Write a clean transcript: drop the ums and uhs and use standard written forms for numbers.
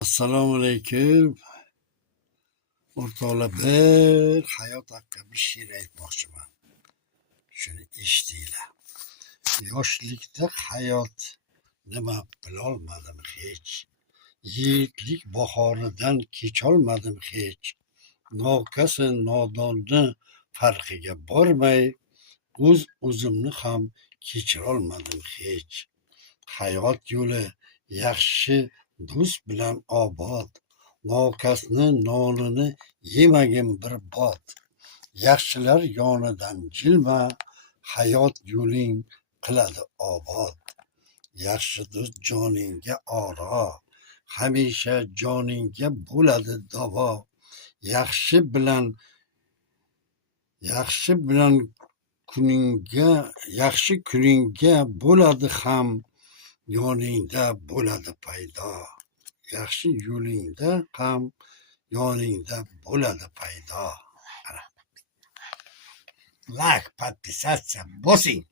Assalomu alaykum. O'rtoqlar, bir hayot haqida bir she'r aytmoqchiman. Shuni eshitinglar. Yoshlikda hayot nima bilolmadim hech. Yigitlik bahoridan kecholmadim hech. Nokasi nodonni farqiga bormay, o'zimni ham kechirolmadim hech. Hayot yo'li yaxshi do'st bilan obod. Nokasni nonini yemagin bir bot. Yaxshilar yonidan jilma, hayot yo'ling qiladi obod. Yaxshi do'st joningga oro, hamisha joningga bo'ladi davo. Yaxshi kuningga bo'ladi ham, yoningda bo'ladi paydo. Yaxshi yo'lingda ham yoningda bo'ladi paydo. Like, подписаться, bosing.